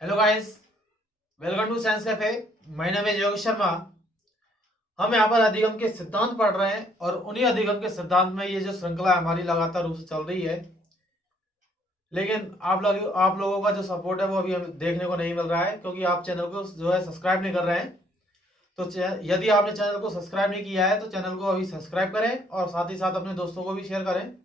Hello guys, welcome to science cafe. My name is Yogesh Sharma. हम यहाँ पर अधिगम के सिद्धांत पढ़ रहे हैं और उन्हीं अधिगम के सिद्धांत में ये जो श्रृंखला हमारी लगातार रूप से चल रही है, लेकिन आप लोगों का जो सपोर्ट है वो अभी हमें देखने को नहीं मिल रहा है, क्योंकि आप चैनल को जो है सब्सक्राइब नहीं कर रहे हैं। तो यदि आपने चैनल को सब्सक्राइब नहीं किया है तो चैनल को अभी सब्सक्राइब करें और साथ ही साथ अपने दोस्तों को भी शेयर करें।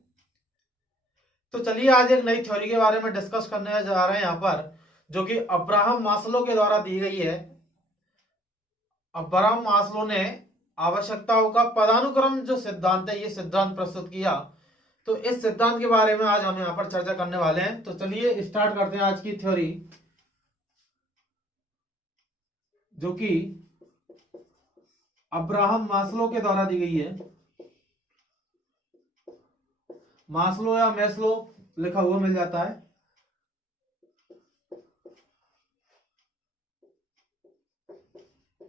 तो चलिए आज एक नई थ्योरी के बारे में डिस्कस करने जा रहे हैं यहाँ पर, जो कि अब्राहम मास्लो के द्वारा दी गई है। अब्राहम मास्लो ने आवश्यकताओं का पदानुक्रम जो सिद्धांत है, ये सिद्धांत प्रस्तुत किया। तो इस सिद्धांत के बारे में आज हम यहाँ पर चर्चा करने वाले हैं। तो चलिए स्टार्ट करते हैं आज की थ्योरी, जो कि अब्राहम मास्लो के द्वारा दी गई है। मास्लो या मैस्लो लिखा हुआ मिल जाता है।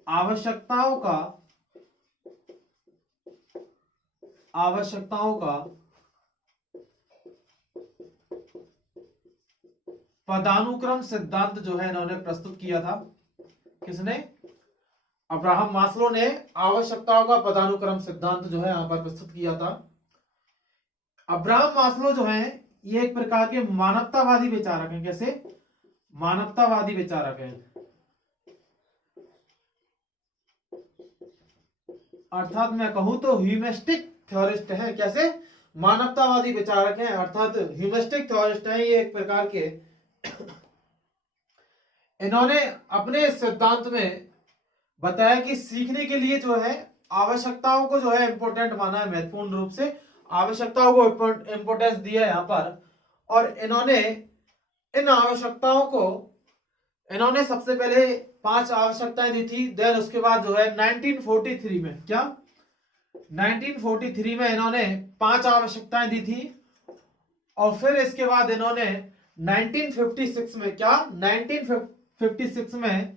आवश्यकताओं का पदानुक्रम सिद्धांत जो है इन्होंने प्रस्तुत किया था। किसने? अब्राहम मास्लो ने आवश्यकताओं का पदानुक्रम सिद्धांत जो है यहां पर प्रस्तुत किया था। अब्राहम मास्लो जो है ये एक प्रकार के मानवतावादी विचारक हैं। कैसे? मानवतावादी विचारक हैं, अर्थात मैं कहूं तो ह्यूमनिस्टिक थ्योरिस्ट है। कैसे? मानवतावादी विचारक हैं, अर्थात ह्यूमनिस्टिक थ्योरिस्ट हैं ये एक प्रकार के। इन्होंने अपने सिद्धांत में बताया कि सीखने के लिए जो है आवश्यकताओं को जो है इंपॉर्टेंट माना है, महत्वपूर्ण रूप से आवश्यकताओं को इंपॉर्टेंस दिया है यहाँ पर। और इन्होंने इन आवश्यकताओं को इन्होंने सबसे पहले 5 आवश्यकताएं दी थी। देन उसके बाद जो है 1943 में 1943 में इन्होंने 5 आवश्यकताएं दी थी। और फिर इसके बाद इन्होंने 1956 में 1956 में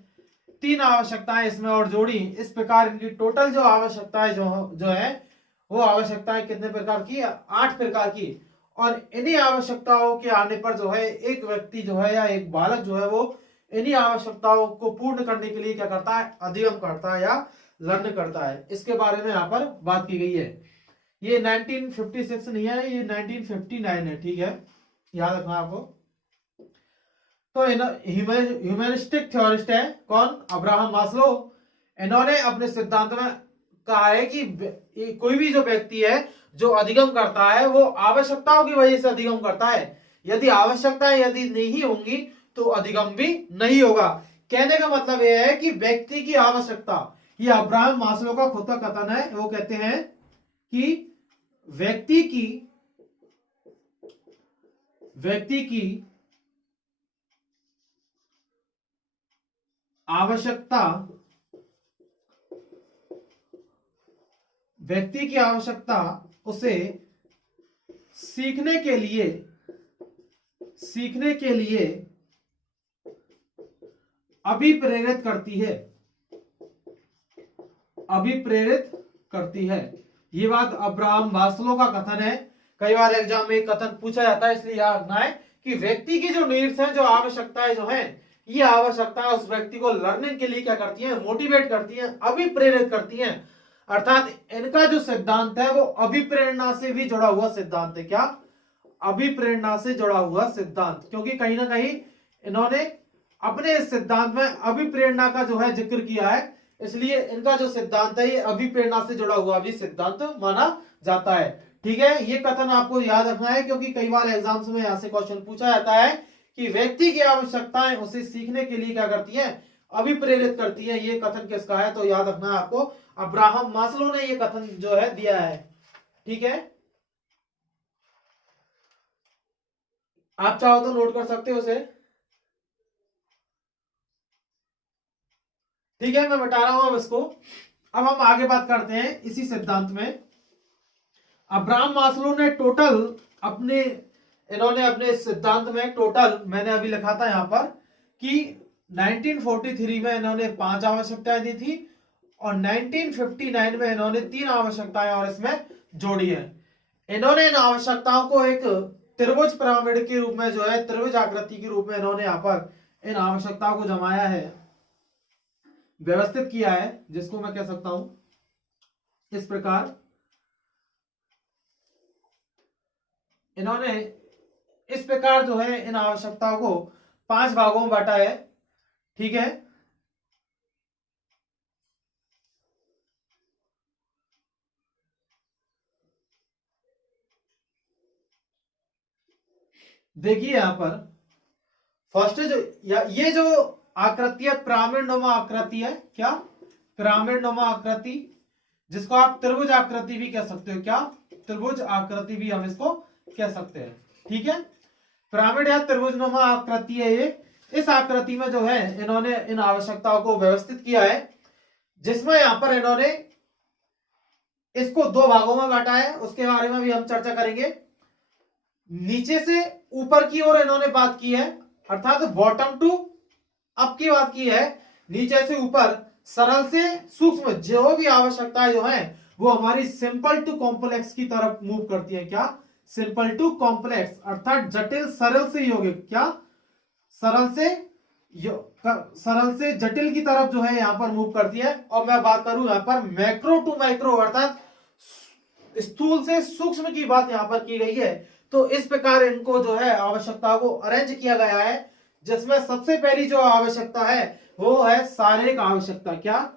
3 आवश्यकताएं इसमें और जोड़ी। इस प्रकार इनकी टोटल जो आवश्यकताएं जो है वो आवश्यकताएं कितने प्रकार की? 8 प्रकार की। और इन्हीं आवश्यकताओं के आने पर जो है एक व्यक्ति जो है या एक बालक जो है वो इन्हीं आवश्यकताओं को पूर्ण करने के लिए क्या करता है? अधिगम करता है या लर्न करता है। इसके बारे में यहाँ पर बात की गई है। ये 1956 नहीं है, ये 1959 है। ठीक है, याद रखना आपको। तो ह्यूमनिस्टिक थ्योरिस्ट है कौन? Abraham Maslow. इन्होंने अपने सिद्धांत में कहा है कि कोई भी जो व्यक्ति है जो अधिगम करता है वो आवश्यकताओं की वजह से अधिगम करता है। यदि आवश्यकताएं यदि नहीं होंगी तो अधिगम भी नहीं होगा। कहने का मतलब यह है कि व्यक्ति की आवश्यकता, ये अब्राहम मास्लो का खुद का कथन है। वो कहते हैं कि व्यक्ति की आवश्यकता उसे सीखने के लिए अभिप्रेरित करती है। ये बात अब्राहम मास्लो का कथन है। कई बार एग्जाम में कथन पूछा जाता है, इसलिए याद रखना है कि व्यक्ति की जो नीड्स हैं, जो आवश्यकताएं जो हैं, ये आवश्यकताएं उस व्यक्ति को लर्निंग के लिए क्या करती हैं? मोटिवेट करती हैं, अभिप्रेरित करती हैं। अर्थात इनका जो सिद्धांत है वो अभिप्रेरणा से भी जुड़ा हुआ सिद्धांत है। क्या? अभिप्रेरणा से जुड़ा हुआ सिद्धांत, क्योंकि कहीं ना कहीं इन्होंने अपने इस सिद्धांत में अभिप्रेरणा का जो है जिक्र किया है, इसलिए इनका जो सिद्धांत है ये अभिप्रेरणा से जुड़ा हुआ भी सिद्धांत माना जाता है। ठीक है, ये कथन आपको याद रखना है, क्योंकि कई बार एग्जाम्स में यहां से क्वेश्चन पूछा जाता है कि व्यक्ति की आवश्यकताएं उसे सीखने के लिए क्या करती हैं? अभिप्रेरित करती है। ये कथन किसका है? तो याद रखना है आपको, अब्राहम मास्लो ने ये कथन जो है दिया है। ठीक है, आप चाहो तो नोट कर सकते हो उसे। ठीक है, मैं बता रहा हूं अब इसको। अब हम आगे बात करते हैं इसी सिद्धांत में। अब्राहम मास्लो ने इन्होंने अपने सिद्धांत में टोटल, मैंने अभी लिखा था यहां पर कि 1943 में इन्होंने 5 आवश्यकताएं दी थी और 1959 में इन्होंने 3 आवश्यकताएं और इसमें जोड़ी है। इन्होंने इन आवश्यकताओं को एक त्रिभुज पिरामिड के रूप में जो है, त्रिभुज आकृति के रूप में इन्होंने यहाँ पर इन आवश्यकताओं को जमाया है, व्यवस्थित किया है, जिसको मैं कह सकता हूं इस प्रकार। इन्होंने इस प्रकार जो है इन आवश्यकताओं को 5 भागों में बांटा है। ठीक है, देखिए यहां पर फर्स्ट जो ये जो आकृति है पिरामिड नुमा आकृति है। क्या? पिरामिड नुमा आकृति, जिसको आप त्रिभुज आकृति भी कह सकते हो। क्या? त्रिभुज आकृति भी हम इसको कह सकते हैं। ठीक है, पिरामिड या त्रिभुज नुमा आकृति है ये। इस आकृति में जो है इन्होंने इन आवश्यकताओं को व्यवस्थित किया है, जिसमें यहां पर इन्होंने इसको 2 भागों में बांटा है, उसके बारे में भी हम चर्चा करेंगे। नीचे से ऊपर की ओर इन्होंने बात की है, अर्थात बॉटम टू अप की बात की है। नीचे से ऊपर सरल से सूक्ष्म जो भी आवश्यकताएं जो है वो हमारी सिंपल टू कॉम्प्लेक्स की तरफ मूव करती है। क्या? सिंपल टू कॉम्प्लेक्स, अर्थात जटिल सरल से यौगिक। क्या? सरल से जटिल की तरफ जो है यहां पर मूव करती है। और मैं बात करूं यहां पर मैक्रो टू माइक्रो, अर्थात स्थूल से सूक्ष्म की बात यहां पर की गई है। तो इस प्रकार इनको जो है आवश्यकताओं को अरेंज किया गया है, जिसमें सबसे पहली जो आवश्यकता है वो है शारीरिक आवश्यकता। क्या?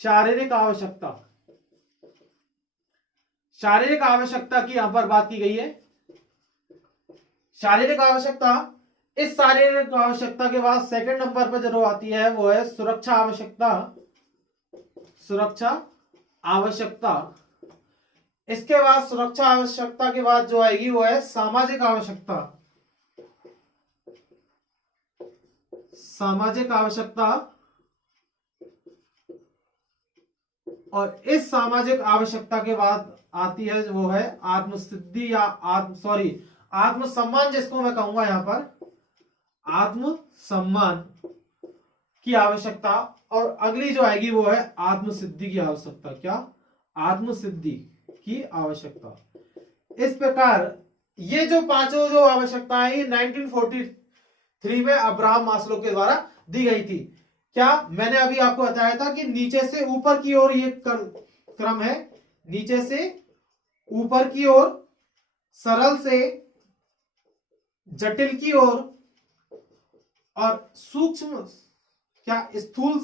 शारीरिक आवश्यकता। शारीरिक आवश्यकता की यहां पर बात की गई है। शारीरिक आवश्यकता, इस शारीरिक आवश्यकता के बाद सेकंड नंबर पर जो आती है वो है सुरक्षा आवश्यकता। सुरक्षा आवश्यकता। इसके बाद सुरक्षा आवश्यकता के बाद जो आएगी वो है सामाजिक आवश्यकता। सामाजिक आवश्यकता। और इस सामाजिक आवश्यकता के बाद आती है वो है आत्मसिद्धि या आत्मसम्मान, जिसको मैं कहूंगा यहां पर आत्मसम्मान की आवश्यकता। और अगली जो आएगी वो है आत्मसिद्धि की आवश्यकता। क्या? आत्मसिद्धि की आवश्यकता। इस प्रकार ये जो पांचों जो आवश्यकताएं 1943 में अब्राहम मास्लो के द्वारा दी गई थी। क्या? मैंने अभी आपको बताया था कि नीचे से ऊपर की ओर ये क्रम है। नीचे से ऊपर की ओर, सरल से जटिल की ओर, और सूक्ष्म स्थूल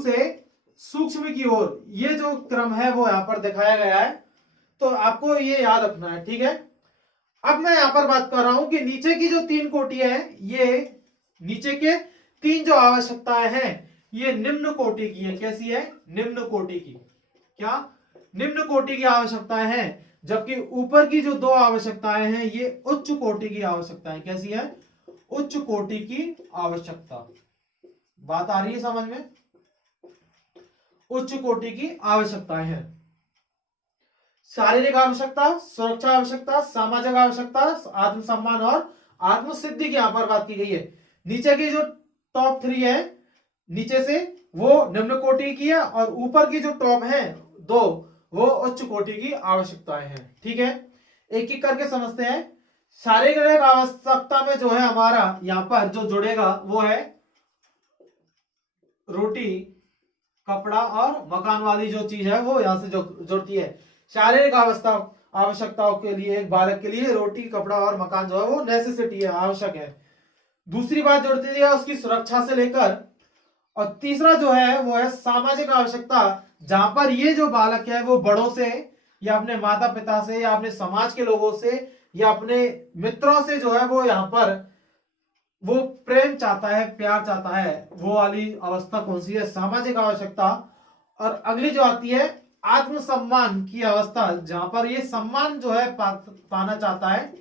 से सूक्ष्म की ओर, ये जो क्रम है वो यहां पर दिखाया गया है। तो आपको ये याद रखना है। ठीक है, अब मैं यहां पर बात कर रहा हूं कि नीचे की जो 3 कोटियां हैं, ये नीचे के 3 जो आवश्यकताएं हैं ये निम्न कोटि की है। कैसी है? निम्न कोटि की। क्या? निम्न कोटि की आवश्यकताएं हैं, जबकि ऊपर की जो 2 आवश्यकताएं हैं ये उच्च कोटि की आवश्यकताएं। कैसी है? उच्च कोटि की आवश्यकता। बात आ रही है समझ में? उच्च कोटि की आवश्यकताएं हैं। शारीरिक आवश्यकता, सुरक्षा आवश्यकता, सामाजिक आवश्यकता, आत्मसम्मान और आत्मसिद्धि की यहां पर बात की गई है। नीचे की जो टॉप 3 है नीचे से, वो निम्न कोटि की है, और ऊपर की जो टॉप है 2, वो उच्च कोटि की आवश्यकताएं हैं। ठीक है, एक एक करके समझते हैं। शारीरिक आवश्यकता में जो है हमारा यहां पर जो जुड़ेगा वो है रोटी, कपड़ा और मकान वाली जो चीज है वो यहां से जो जुड़ती है। शारीरिक आवश्यकताओं के लिए एक बालक के लिए रोटी, कपड़ा और मकान जो है वो नेसेसिटी है, आवश्यक है। दूसरी बात जुड़ती है उसकी सुरक्षा से लेकर, और तीसरा जो है वो है सामाजिक आवश्यकता, जहां पर ये जो बालक है वो बड़ों से या अपने माता पिता से या अपने समाज के लोगों से या अपने मित्रों से जो है वो यहाँ पर वो प्रेम चाहता है, प्यार चाहता है। वो वाली अवस्था कौन सी है? सामाजिक आवश्यकता। और अगली जो आती है आत्मसम्मान की अवस्था, जहां पर ये सम्मान जो है पाना चाहता है।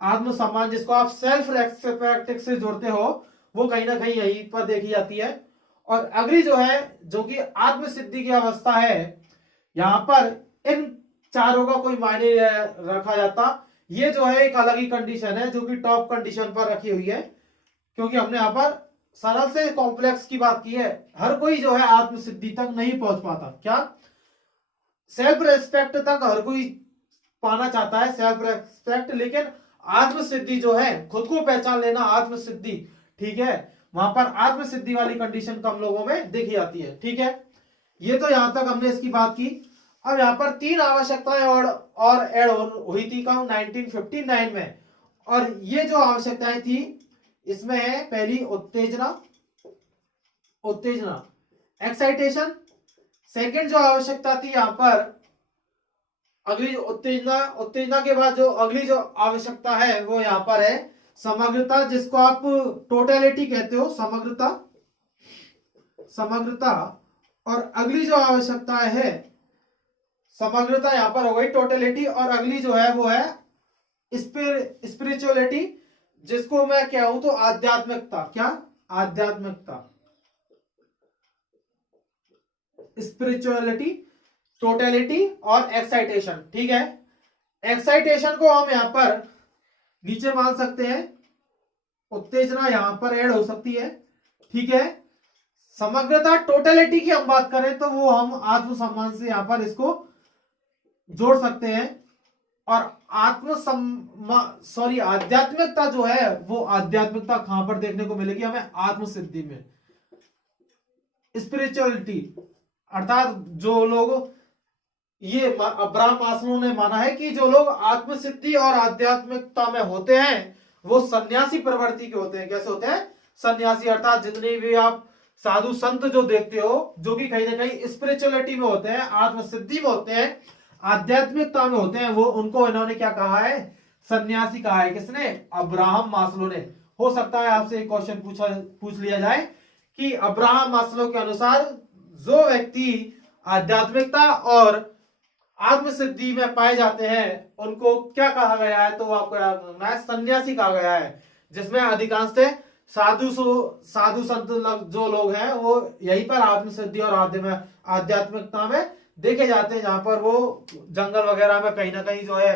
आत्मसम्मान, जिसको आप सेल्फ रेस्पेक्ट से जोड़ते हो, वो कहीं ना कहीं यहीं पर देखी जाती है। और अगली जो है जो कि आत्मसिद्धि की अवस्था है, यहां पर इन चारों का कोई मायने रखा जाता। ये जो है एक अलग ही कंडीशन है जो कि टॉप कंडीशन पर रखी हुई है, क्योंकि हमने यहां पर सरल से कॉम्प्लेक्स की बात की है। हर कोई जो है आत्मसिद्धि तक नहीं पहुंच पाता। क्या? सेल्फ रेस्पेक्ट तक हर कोई पाना चाहता है, सेल्फ रेस्पेक्ट, लेकिन आत्मसिद्धि जो है, खुद को पहचान लेना, आत्मसिद्धि, ठीक है, वहां पर आत्मसिद्धि वाली कंडीशन कम लोगों में देखी जाती है, ठीक है। ये तो यहां तक हमने इसकी बात की। अब यहां पर 3 आवश्यकताएं और ऐड हुई थी कब, 1959 में। और ये जो आवश्यकताएं थी इसमें है पहली उत्तेजना, एक्साइटेशन। सेकंड जो आवश्यकता थी यहां पर, अगली उत्तेजना के बाद जो अगली जो आवश्यकता है वो यहां पर है समग्रता, जिसको आप टोटलिटी कहते हो, समग्रता। और अगली जो आवश्यकता है, समग्रता यहां पर हो गई, टोटलिटी, और अगली जो है वो है स्पिरिचुअलिटी, जिसको मैं कहूं तो आध्यात्मिकता। क्या? आध्यात्मिकता। स्पिरिचुअलिटी, टोटलिटी और एक्साइटेशन, ठीक है। एक्साइटेशन को हम यहां पर नीचे मान सकते हैं, उत्तेजना यहां पर ऐड हो सकती है, ठीक है। समग्रता, टोटलिटी की हम बात करें तो वो हम आत्मसम्मान से यहां पर इसको जोड़ सकते हैं। और आध्यात्मिकता जो है वो आध्यात्मिकता कहां पर देखने को मिलेगी हमें? आत्मसिद्धि में। स्पिरिचुअलिटी अर्थात जो लोग, ये अब्राहम मास्लो ने माना है कि जो लोग आत्मसिद्धि और आध्यात्मिकता में होते हैं वो सन्यासी प्रवृत्ति के होते हैं। कैसे होते हैं? सन्यासी। अर्थात जितने भी आप साधु संत जो देखते हो जो कि कहीं ना कहीं स्पिरिचुअलिटी में होते हैं, आत्मसिद्धि में होते हैं, आध्यात्मिकता में होते हैं, वो उनको इन्होंने क्या कहा है? सन्यासी कहा है। किसने? अब्राहम मास्लो ने। हो सकता है आपसे एक क्वेश्चन पूछ लिया जाए कि अब्राहम मास्लो के अनुसार जो व्यक्ति आध्यात्मिकता और आत्मसिद्धि में पाए जाते हैं उनको क्या कहा गया है? तो आपको याद रखना है, सन्यासी कहा गया है, जिसमें अधिकांश साधु संत जो लोग हैं वो यहीं पर आत्मसिद्धि और आध्यात्मिकता में देखे जाते हैं, जहां पर वो जंगल वगैरह में कहीं ना कहीं जो है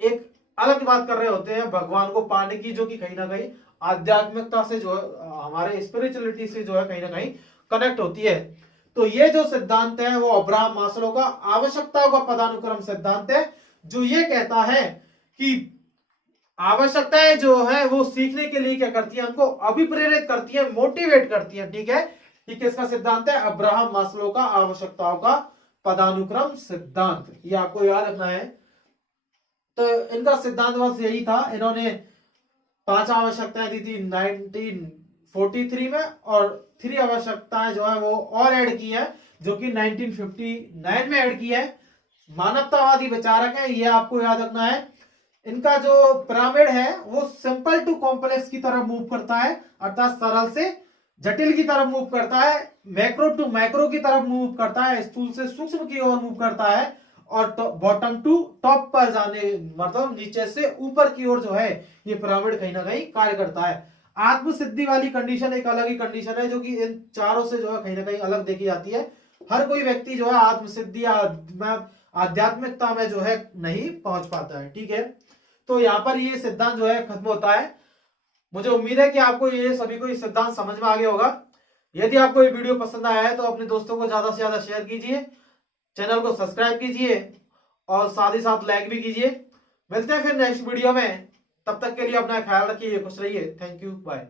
एक अलग बात कर रहे होते हैं भगवान को पाने की, जो कि कहीं ना कहीं आध्यात्मिकता से जो है, हमारे स्पिरिचुअलिटी से जो है कहीं ना कहीं कनेक्ट होती है। तो ये जो सिद्धांत है वो अब्राहम मास्लो का आवश्यकताओं का पदानुक्रम सिद्धांत है, जो ये कहता है कि आवश्यकताएं जो है वो सीखने के लिए क्या करती है? हमको अभिप्रेरित करती है, मोटिवेट करती है, ठीक है। ये किसका सिद्धांत है? अब्राहम मास्लो का आवश्यकताओं का पदानुक्रम सिद्धांत। ये आपको याद रखना है। तो इनका सिद्धांत बस यही था। इन्होंने 5 आवश्यकताएं दी थी 1943 में, और 3 आवश्यकताएं जो है वो और ऐड की है, जो कि 1959 में ऐड की है। मानवतावादी विचारक है, ये आपको याद रखना है। इनका जो पिरामिड है वो सिंपल टू कॉम्प्लेक्स की तरफ मूव करता है, अर्थात सरल से जटिल की तरफ मूव करता है, मैक्रो टू मैक्रो की तरफ मूव करता है, स्थूल से सूक्ष्म की ओर मूव करता है, और बॉटम टू टॉप पर जाने, मतलब नीचे से ऊपर की ओर जो है ये पिरामिड कहीं ना कहीं कार्य करता है। आत्मसिद्धि वाली कंडीशन एक अलग ही कंडीशन है, जो कि इन चारों से जो है कहीं ना कहीं अलग देखी जाती है। हर कोई व्यक्ति जो है आत्मसिद्धि आध्यात्मिकता में जो है नहीं पहुंच पाता है, ठीक है। तो यहाँ पर ये सिद्धांत जो है खत्म होता है। मुझे उम्मीद है कि आपको ये सभी को ये सिद्धांत समझ में आ गया होगा। यदि आपको ये वीडियो पसंद आया है तो अपने दोस्तों को ज्यादा से ज्यादा शेयर कीजिए, चैनल को सब्सक्राइब कीजिए और साथ ही साथ लाइक भी कीजिए। मिलते हैं फिर नेक्स्ट वीडियो में, तब तक के लिए अपना ख्याल रखिए, खुश रहिए। Thank you, bye.